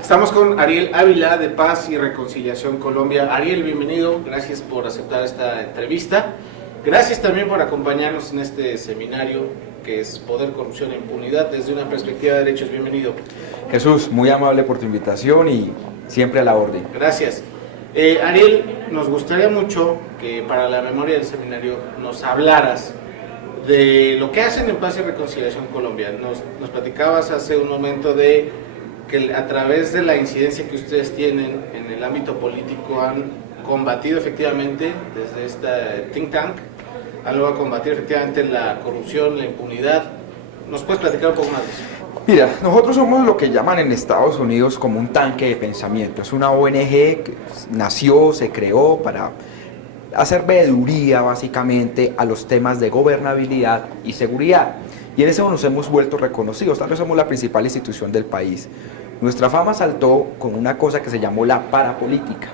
Estamos con Ariel Ávila de Paz y Reconciliación Colombia. Ariel, bienvenido, gracias por aceptar esta entrevista. Gracias también por acompañarnos en este seminario que es Poder, Corrupción e Impunidad desde una perspectiva de derechos. Bienvenido. Jesús, muy amable por tu invitación y siempre a la orden. Gracias. Ariel, nos gustaría mucho que para la memoria del seminario nos hablaras de lo que hacen en Paz y Reconciliación Colombia. Nos platicabas hace un momento de que a través de la incidencia que ustedes tienen en el ámbito político han combatido efectivamente desde esta think tank, han logrado combatir efectivamente la corrupción, la impunidad. ¿Nos puedes platicar un poco más de eso? Mira, nosotros somos lo que llaman en Estados Unidos como un tanque de pensamiento. Es una ONG que nació, se creó para hacer veeduría básicamente a los temas de gobernabilidad y seguridad. Y en eso nos hemos vuelto reconocidos, tal vez somos la principal institución del país. Nuestra fama saltó con una cosa que se llamó la parapolítica,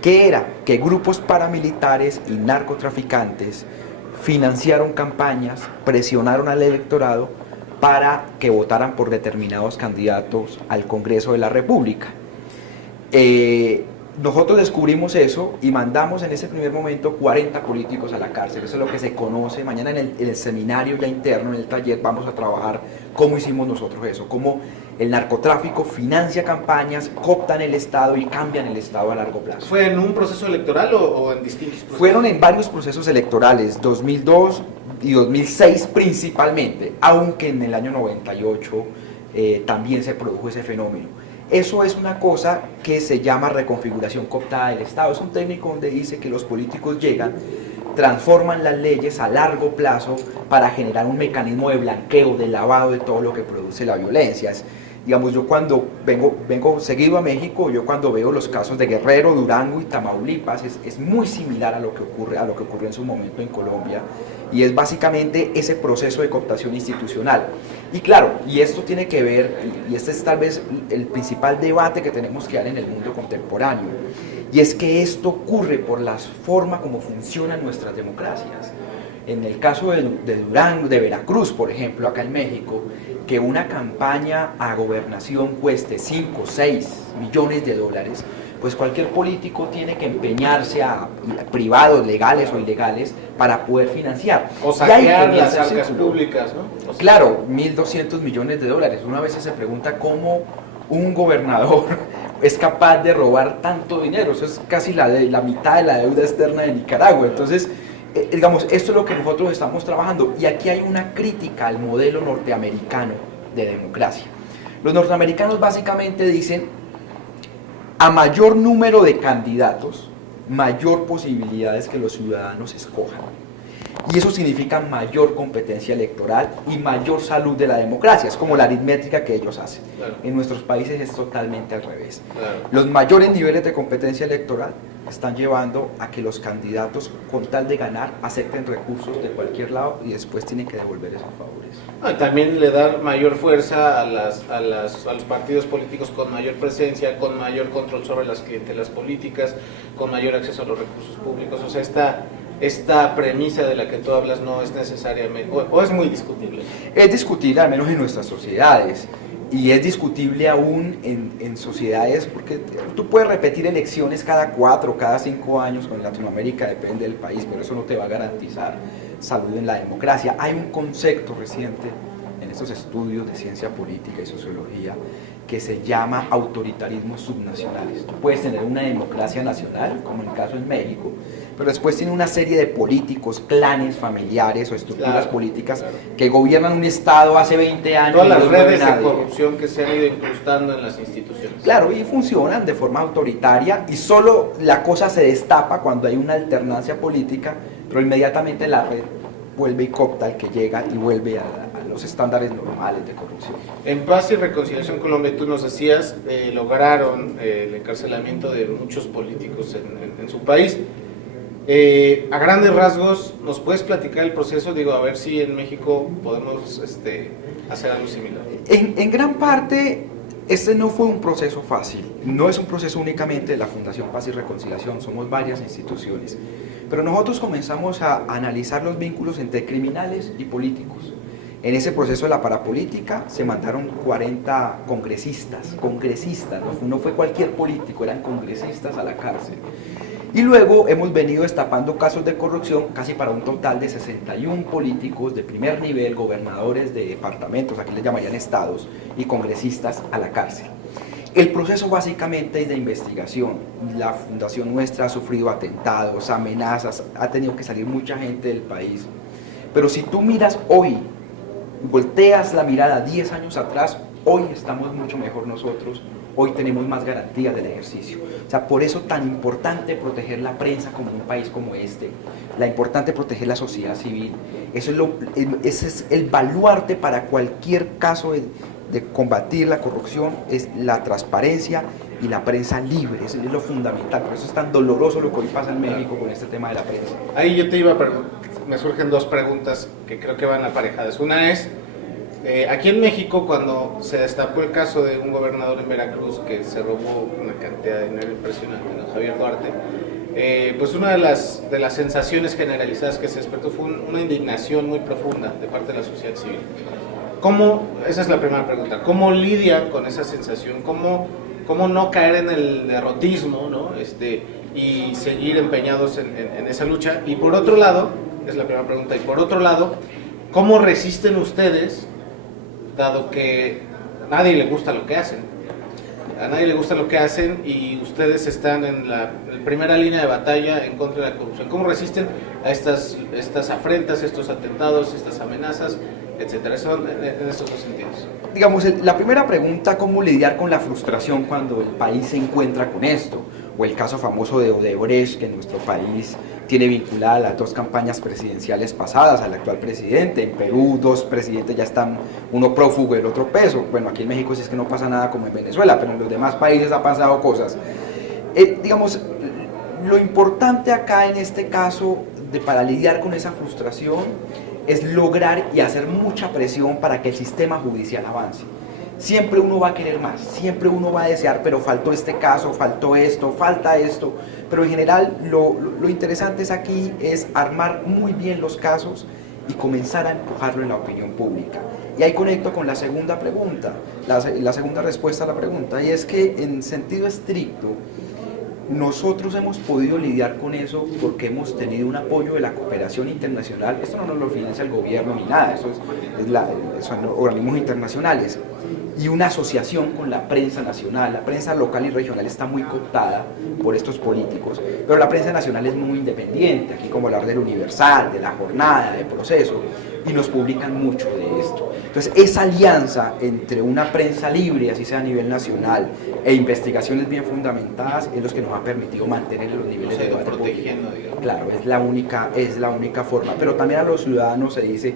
que era que grupos paramilitares y narcotraficantes financiaron campañas, presionaron al electorado para que votaran por determinados candidatos al Congreso de la República. Nosotros descubrimos eso y mandamos en ese primer momento 40 políticos a la cárcel. Eso es lo que se conoce. Mañana en el seminario ya interno, en el taller, vamos a trabajar cómo hicimos nosotros eso, cómo el narcotráfico financia campañas, cooptan el Estado y cambian el Estado a largo plazo. ¿Fue en un proceso electoral o en distintos procesos? Fueron en varios procesos electorales, 2002 y 2006 principalmente, aunque en el año 98 también se produjo ese fenómeno. Eso es una cosa que se llama reconfiguración cooptada del Estado. Es un técnico donde dice que los políticos llegan, transforman las leyes a largo plazo para generar un mecanismo de blanqueo, de lavado de todo lo que produce la violencia. Digamos, yo cuando vengo seguido a México, yo cuando veo los casos de Guerrero, Durango y Tamaulipas, es muy similar a lo que ocurrió en su momento en Colombia, y es básicamente ese proceso de cooptación institucional. Y claro, y esto tiene que ver, y este es tal vez el principal debate que tenemos que dar en el mundo contemporáneo, y es que esto ocurre por la forma como funcionan nuestras democracias. En el caso de Durango, de Veracruz, por ejemplo, acá en México, que una campaña a gobernación cueste 5 o 6 millones de dólares, pues cualquier político tiene que empeñarse a privados, legales o ilegales, para poder financiar. O saquear las arcas públicas, ¿no? Claro, 1.200 millones de dólares. Una vez se pregunta cómo un gobernador es capaz de robar tanto dinero. Eso es casi la mitad de la deuda externa de Nicaragua. Entonces, digamos, esto es lo que nosotros estamos trabajando, y aquí hay una crítica al modelo norteamericano de democracia. Los norteamericanos básicamente dicen: a mayor número de candidatos, mayor posibilidades que los ciudadanos escojan. Y eso significa mayor competencia electoral y mayor salud de la democracia. Es como la aritmética que ellos hacen. Claro. En nuestros países es totalmente al revés. Claro. Los mayores niveles de competencia electoral están llevando a que los candidatos, con tal de ganar, acepten recursos de cualquier lado y después tienen que devolver esos favores. También le da mayor fuerza a los partidos políticos con mayor presencia, con mayor control sobre las clientelas políticas, con mayor acceso a los recursos públicos. O sea, esta premisa de la que tú hablas no es necesariamente, o es muy discutible. Es discutible, al menos en nuestras sociedades, y es discutible aún en sociedades, porque tú puedes repetir elecciones cada 4 o cada 5 años, con Latinoamérica depende del país, pero eso no te va a garantizar salud en la democracia. Hay un concepto reciente en estos estudios de ciencia política y sociología que se llama autoritarismos subnacionales. Tú puedes tener una democracia nacional, como en el caso en México, pero después tiene una serie de políticos, clanes familiares o estructuras políticas que gobiernan un Estado hace 20 años. Todas las redes de corrupción que se han ido incrustando en las instituciones. Claro, y funcionan de forma autoritaria, y solo la cosa se destapa cuando hay una alternancia política, pero inmediatamente la red vuelve y coopta al que llega y vuelve a los estándares normales de corrupción. En Paz y Reconciliación Colombia, tú nos decías, lograron el encarcelamiento de muchos políticos en su país. A grandes rasgos, ¿nos puedes platicar el proceso? Digo, a ver si en México podemos hacer algo similar. En gran parte, este no fue un proceso fácil. No es un proceso únicamente de la Fundación Paz y Reconciliación, somos varias instituciones. Pero nosotros comenzamos a analizar los vínculos entre criminales y políticos. En ese proceso de la parapolítica se mandaron 40 congresistas, no fue cualquier político, eran congresistas a la cárcel. Y luego hemos venido destapando casos de corrupción casi para un total de 61 políticos de primer nivel, gobernadores de departamentos, aquí les llamarían estados, y congresistas a la cárcel. El proceso básicamente es de investigación. La fundación nuestra ha sufrido atentados, amenazas, ha tenido que salir mucha gente del país. Pero si tú miras hoy, volteas la mirada 10 años atrás, hoy estamos mucho mejor nosotros, hoy tenemos más garantías del ejercicio. O sea, por eso tan importante proteger la prensa como un país como este, la importante proteger la sociedad civil. Ese es el baluarte para cualquier caso de combatir la corrupción, es la transparencia y la prensa libre, eso es lo fundamental. Por eso es tan doloroso lo que hoy pasa en México con este tema de la prensa. Ahí yo te iba a preguntar, me surgen dos preguntas que creo que van aparejadas. Una es, aquí en México, cuando se destapó el caso de un gobernador en Veracruz que se robó una cantidad de dinero impresionante, ¿no? Javier Duarte, pues una de las sensaciones generalizadas que se despertó fue una indignación muy profunda de parte de la sociedad civil. Esa es la primera pregunta, ¿cómo lidian con esa sensación? ¿Cómo no caer en el derrotismo, ¿no? Y seguir empeñados en esa lucha? Y por otro lado, es la primera pregunta, y por otro lado, ¿cómo resisten ustedes, dado que a nadie le gusta lo que hacen? A nadie le gusta lo que hacen y ustedes están en la primera línea de batalla en contra de la corrupción. ¿Cómo resisten a estas afrentas, estos atentados, estas amenazas, etcétera? Eso en estos dos sentidos. Digamos, la primera pregunta, ¿cómo lidiar con la frustración cuando el país se encuentra con esto? O el caso famoso de Odebrecht, que en nuestro país tiene vinculada las dos campañas presidenciales pasadas al actual presidente. En Perú, dos presidentes ya están, uno prófugo y el otro preso. Bueno, aquí en México sí es que no pasa nada como en Venezuela, pero en los demás países ha pasado cosas. Digamos, lo importante acá en este caso, para lidiar con esa frustración, es lograr y hacer mucha presión para que el sistema judicial avance. Siempre uno va a querer más, siempre uno va a desear, pero faltó este caso, faltó esto, falta esto. Pero en general lo interesante es aquí es armar muy bien los casos y comenzar a empujarlo en la opinión pública. Y ahí conecto con la segunda pregunta, la segunda respuesta a la pregunta, y es que en sentido estricto, nosotros hemos podido lidiar con eso porque hemos tenido un apoyo de la cooperación internacional. Esto no nos lo financia el gobierno ni nada, son organismos internacionales. Y una asociación con la prensa nacional. La prensa local y regional está muy cooptada por estos políticos, pero la prensa nacional es muy independiente, aquí como hablar del Universal, de La Jornada, de Proceso, y nos publican mucho de esto. Entonces, esa alianza entre una prensa libre, así sea a nivel nacional, e investigaciones bien fundamentadas, es lo que nos ha permitido mantener los niveles de debate protegiendo, digamos. Claro, es la única forma. Pero también a los ciudadanos se dice,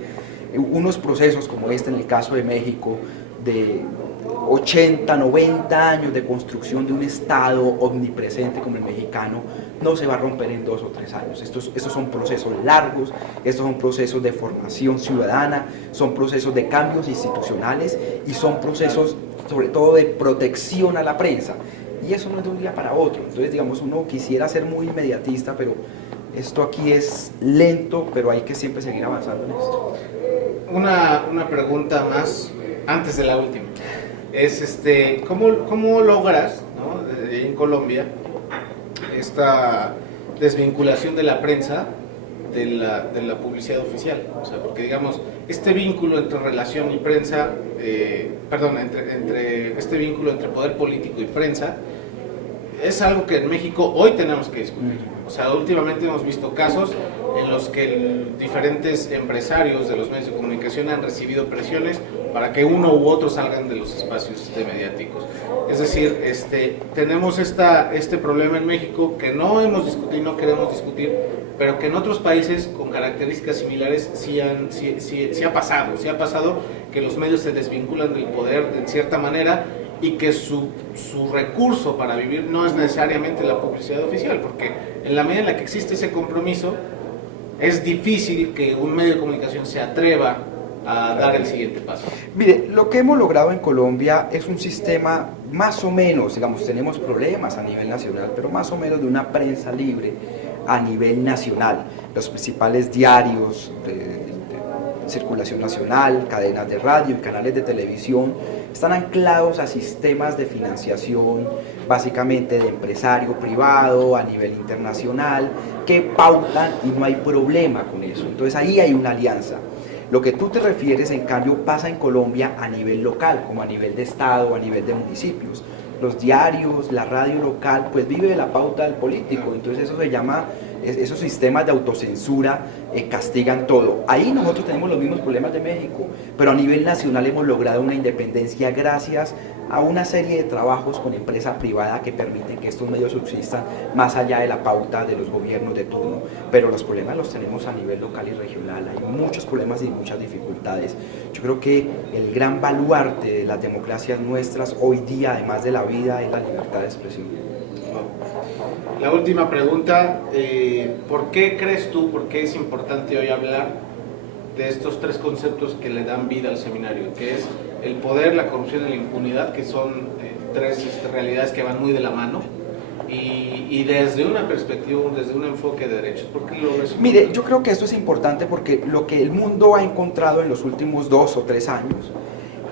unos procesos como este en el caso de México, de 80, 90 años de construcción de un Estado omnipresente como el mexicano, no se va a romper en 2 o 3 años. Estos son procesos largos, estos son procesos de formación ciudadana, son procesos de cambios institucionales y son procesos sobre todo de protección a la prensa. Y eso no es de un día para otro. Entonces, digamos, uno quisiera ser muy inmediatista, pero esto aquí es lento, pero hay que siempre seguir avanzando en esto. Una pregunta más, antes de la última, es ¿cómo logras, ¿no? En Colombia esta desvinculación de la prensa de la publicidad oficial? O sea, porque digamos, este vínculo entre relación y prensa, entre este vínculo entre poder político y prensa, es algo que en México hoy tenemos que discutir. O sea, últimamente hemos visto casos en los que diferentes empresarios de los medios de comunicación han recibido presiones para que uno u otro salgan de los espacios mediáticos. Es decir, tenemos este problema en México que no hemos discutido y no queremos discutir, pero que en otros países con características similares sí ha pasado que los medios se desvinculan del poder de cierta manera y que su recurso para vivir no es necesariamente la publicidad oficial, porque en la medida en la que existe ese compromiso, es difícil que un medio de comunicación se atreva a dar el siguiente paso. Mire, lo que hemos logrado en Colombia es un sistema más o menos, digamos, tenemos problemas a nivel nacional, pero más o menos de una prensa libre a nivel nacional. Los principales diarios de circulación nacional, cadenas de radio y canales de televisión están anclados a sistemas de financiación, básicamente de empresario privado a nivel internacional, que pautan y no hay problema con eso. Entonces ahí hay una alianza. Lo que tú te refieres, en cambio, pasa en Colombia a nivel local, como a nivel de estado, a nivel de municipios. Los diarios, la radio local, pues vive de la pauta del político, entonces eso se llama, esos sistemas de autocensura castigan todo. Ahí nosotros tenemos los mismos problemas de México, pero a nivel nacional hemos logrado una independencia gracias a una serie de trabajos con empresa privada que permiten que estos medios subsistan más allá de la pauta de los gobiernos de turno. Pero los problemas los tenemos a nivel local y regional, hay muchos problemas y muchas dificultades. Yo creo que el gran baluarte de las democracias nuestras hoy día, además de la vida, es la libertad de expresión. La última pregunta, ¿por qué crees tú, por qué es importante hoy hablar de estos tres conceptos que le dan vida al seminario, que es el poder, la corrupción y la impunidad, que son tres realidades que van muy de la mano, y desde una perspectiva, desde un enfoque de derechos? ¿Por qué lo ves? Mire, yo creo que esto es importante porque lo que el mundo ha encontrado en los últimos 2 o 3 años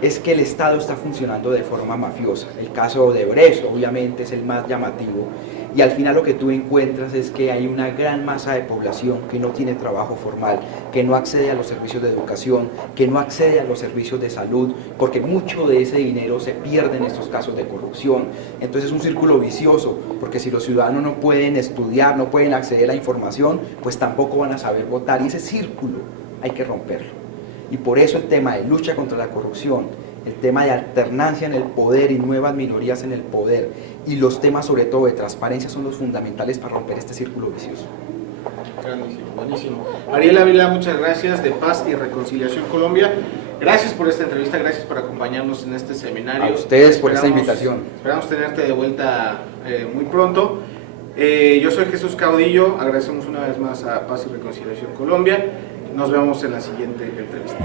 es que el Estado está funcionando de forma mafiosa. El caso de Brecht obviamente es el más llamativo, y al final lo que tú encuentras es que hay una gran masa de población que no tiene trabajo formal, que no accede a los servicios de educación, que no accede a los servicios de salud, porque mucho de ese dinero se pierde en estos casos de corrupción. Entonces es un círculo vicioso, porque si los ciudadanos no pueden estudiar, no pueden acceder a la información, pues tampoco van a saber votar, y ese círculo hay que romperlo. Y por eso el tema de lucha contra la corrupción, el tema de alternancia en el poder y nuevas minorías en el poder, y los temas sobre todo de transparencia son los fundamentales para romper este círculo vicioso. Grandísimo, buenísimo. Ariel Ávila, muchas gracias, de Paz y Reconciliación Colombia. Gracias por esta entrevista, gracias por acompañarnos en este seminario. A ustedes por esta invitación. Esperamos tenerte de vuelta muy pronto. Yo soy Jesús Caudillo, agradecemos una vez más a Paz y Reconciliación Colombia. Nos vemos en la siguiente entrevista.